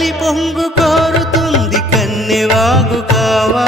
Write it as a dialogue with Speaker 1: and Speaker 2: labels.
Speaker 1: గాలి పొంగు కోరుతుంది కన్నెవాగు కావా?